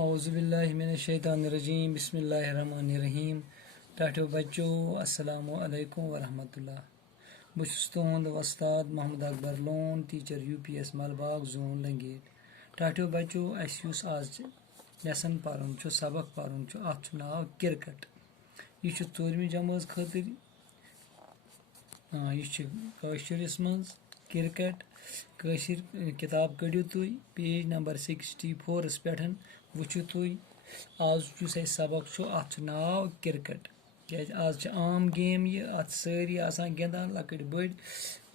औज़ुबिल्लाहि मिनश्शैतानिर्रजीम बिस्मिल्लाहिर्रहमानिर्रहीम। टाठो बच्चों अस्सलामु अलैकुम वरहमतुल्लाह। बह छुस तुहुंद वस्ताद Mohammad Akbar Lone teacher UPS Malbagh zone Langate. टाठो बच्चों अस युस आज लेसन परन छु सबक परन छु अथ छु नाव क्रिकेट। यह छु 4वीं जमात खातिर यह छु काशिरस मंज क्रिकेट काशिर किताब कड़ियो तुई पेज नंबर 64 पेठन वुचु तुई आज जुस सबक छु अथ छु नाव क्रिकेट। क्या आज छु आम गेम यह अथ सारी आसान गिंदान लकड़ बड़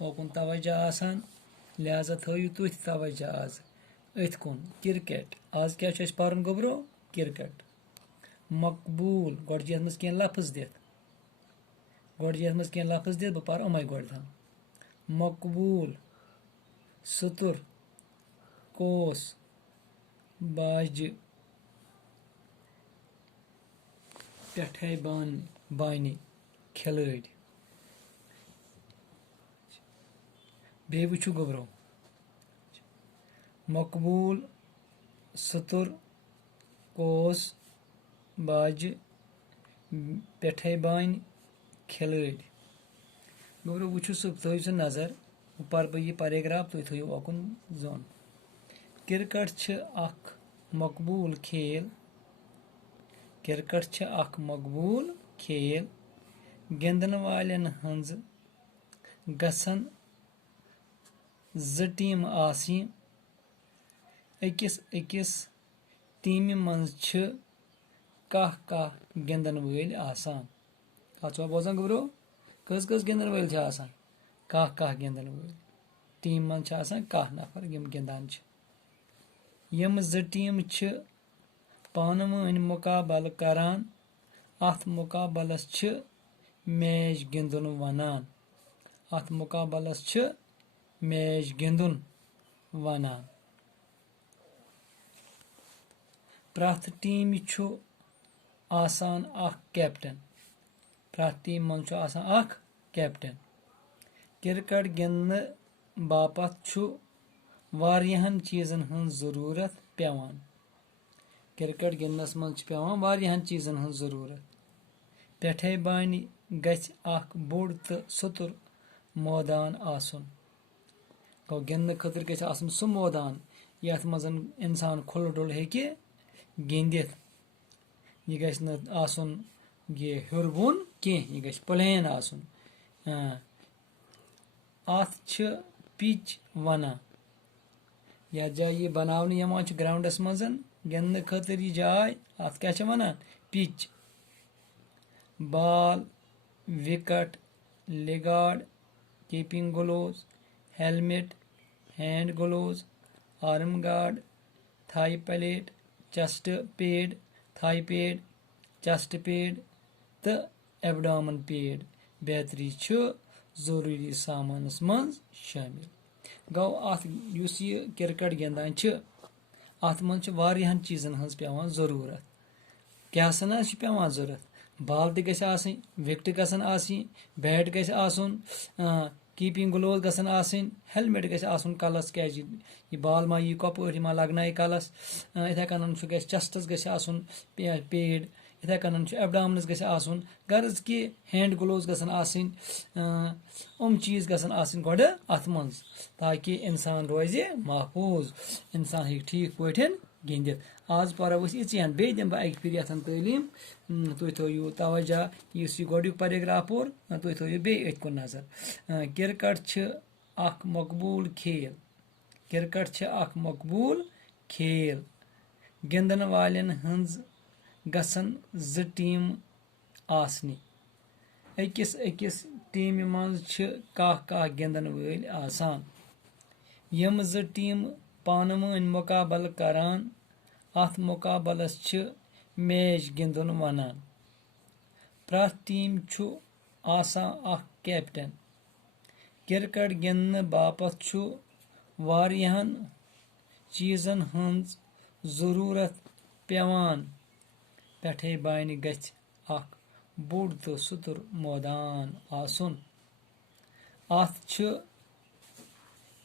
ओकुन तवज्जो आसान लिहाजा थयु तुथ तवज्जो आज अथ कुन क्रिकेट। आज क्या छु परन गोब्रो क्रिकेट। मकबूल गोड यथ मज कह लफ्ज दित बह पर अमे गोड मकबूल सतुर कोस बाज पेठे बानी खिलड़ बे वुचु गोब्रो मकबूल सतुर कोस बाज पेठे बानी खिलड़ गोब्रो वुचु सब थो नजर पर बह पैराग्राफ तुम थो ओकुन जोन। क्रिकेट छ अख मकबूल खेल गिंदन वालन हंज गसन ज टीम आसि अकिस टीम मंज छ कह गिंदन वल आसान। कत बोजान गोब्रो कस गिंदन वल आसान कह गिंदन वल टीम मंज आसान कह नफर यम गिंदान छ। यम ज टीम छ पान वन मुकाबल करान अथ मुकाबलस छ मैच गिंदुन वनान। प्रथ टीम छु आसान अख कैप्टन। क्रिकेट गिंदन बापत छु वारियाहन चीजन हंज जरूरत पेवान। क्रिकेट गिंदनस मंज पेवान वारियाहन चीजन हंज जरूरत। पेठे बानी गछ अख बोड़ तो सतुर मैदान आसुन। गो गिंदन खतर गछ आसुन सु मैदान यथ मजन इंसान खुल डुल हेकि गिंदित। यह गछ न आसुन ये हेर बोन कह यह गछ प्लेन आसुन। अथ छ पिच वनान यथ जाय यह बनावन यमान छ ग्राउंडस मजन गिंदन खतर यह जाय अथ क्या छ वनान pitch. Ball wicket leg guard keeping gloves helmet hand gloves arm guard thigh plate chest pad thigh pad chest pad तो एब्डोमेन पैड बेहतरी छ जरूरी सामानस मंज शामिल। गो अथ युस यह क्रिकेट गिंदान छ अथ मंज छ वारियाहन चीजन हंज पेवान जरूरत। क्या सना छ पेवान जरूरत बाल ते गछ आसनी विकेट गसन आसनी बैट गछ आसुन कीपिंग ग्लोव्स गसन आसनी हेलमेट गछ आसुन कलस क्या यह बाल मा यह कपड़ मा लगनाय कलस इथे कन गछ चेस्टस गछ आसुन पैड इथे कन एब्डोमेनस गछ आसुन गर्ज कि हैंड ग्लोव्स गसन आसनी चीज गसन आसनी गोड अथ मंज ताकि इंसान रोज महफूज इंसान हेक ठीक पठन गिंदित। आज परो इचन बे दिम बह अक फिर यथन तालीम तुम थो तवज्जो इस गोडुक पैराग्राफ पोर तुम थो बे अथ कुन नजर। क्रिकेट छ अख मकबूल खेल गिंदन वालन हंज गसन ज टीम आसनी अकिस टीम मंज छ कह गिंदन वल आसान। यम ज टीम पान वन मुकाबल करान अथ मुकाबलस छ मैच गिंदुन वनान। प्रथ टीम छु आसान अख कैप्टन। क्रिकेट गिंदन बापत छु वारियाहन चीजन हंज जरूरत पेवान। पेठे बानी गछ अख बोड़ तो सतुर मैदान आसुन। अथ छ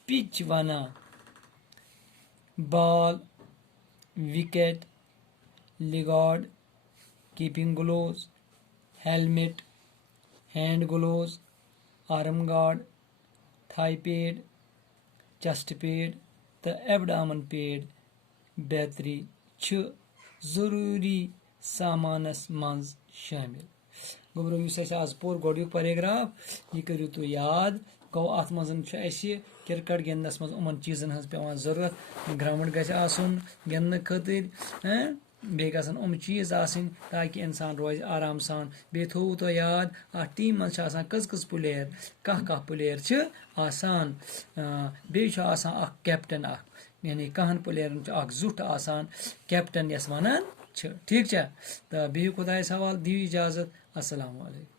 पिच वनान। Ball wicket leg-guard, keeping gloves, helmet, hand gloves, arm guard, thigh pad, chest pad تہٕ abdomen pad بیترِ چھِ ضروٗری سامانس منٛز شٲمِل. گوٚبرو یُس اَسہِ آز پوٚر گۄڈنیُک پیراگراف یہِ کٔرِو تُہۍ یاد. گوٚو اَتھ منٛز چھُ اَسہِ کِرکٹ گِنٛدنس منٛز یِمن چیٖزن ہٕنٛز پیٚوان ضروٗرت. گراوُنٛڈ گژھِ آسُن گِنٛدنہٕ خٲطرٕ بیٚیہِ گژھن یِم چیٖز آسٕنۍ تاکہِ اِنسان روزِ آرام سان. بیٚیہِ تھووُ تۄہہِ یاد اَتھ ٹیٖمہِ منٛز چھِ آسان کٔژ پٕلیر کاہ پٕلیر چھِ آسان. بیٚیہِ چھُ آسان اکھ کیپٹن اکھ یعنی کاہن پٕلیرن چھُ اکھ زیُٹھ آسان کیپٹن یَس وَنان چھِ. ٹھیٖک چھا تہٕ بِہِو خۄدایَس حوالہٕ دِیِو اِجازت. السلام علیکم.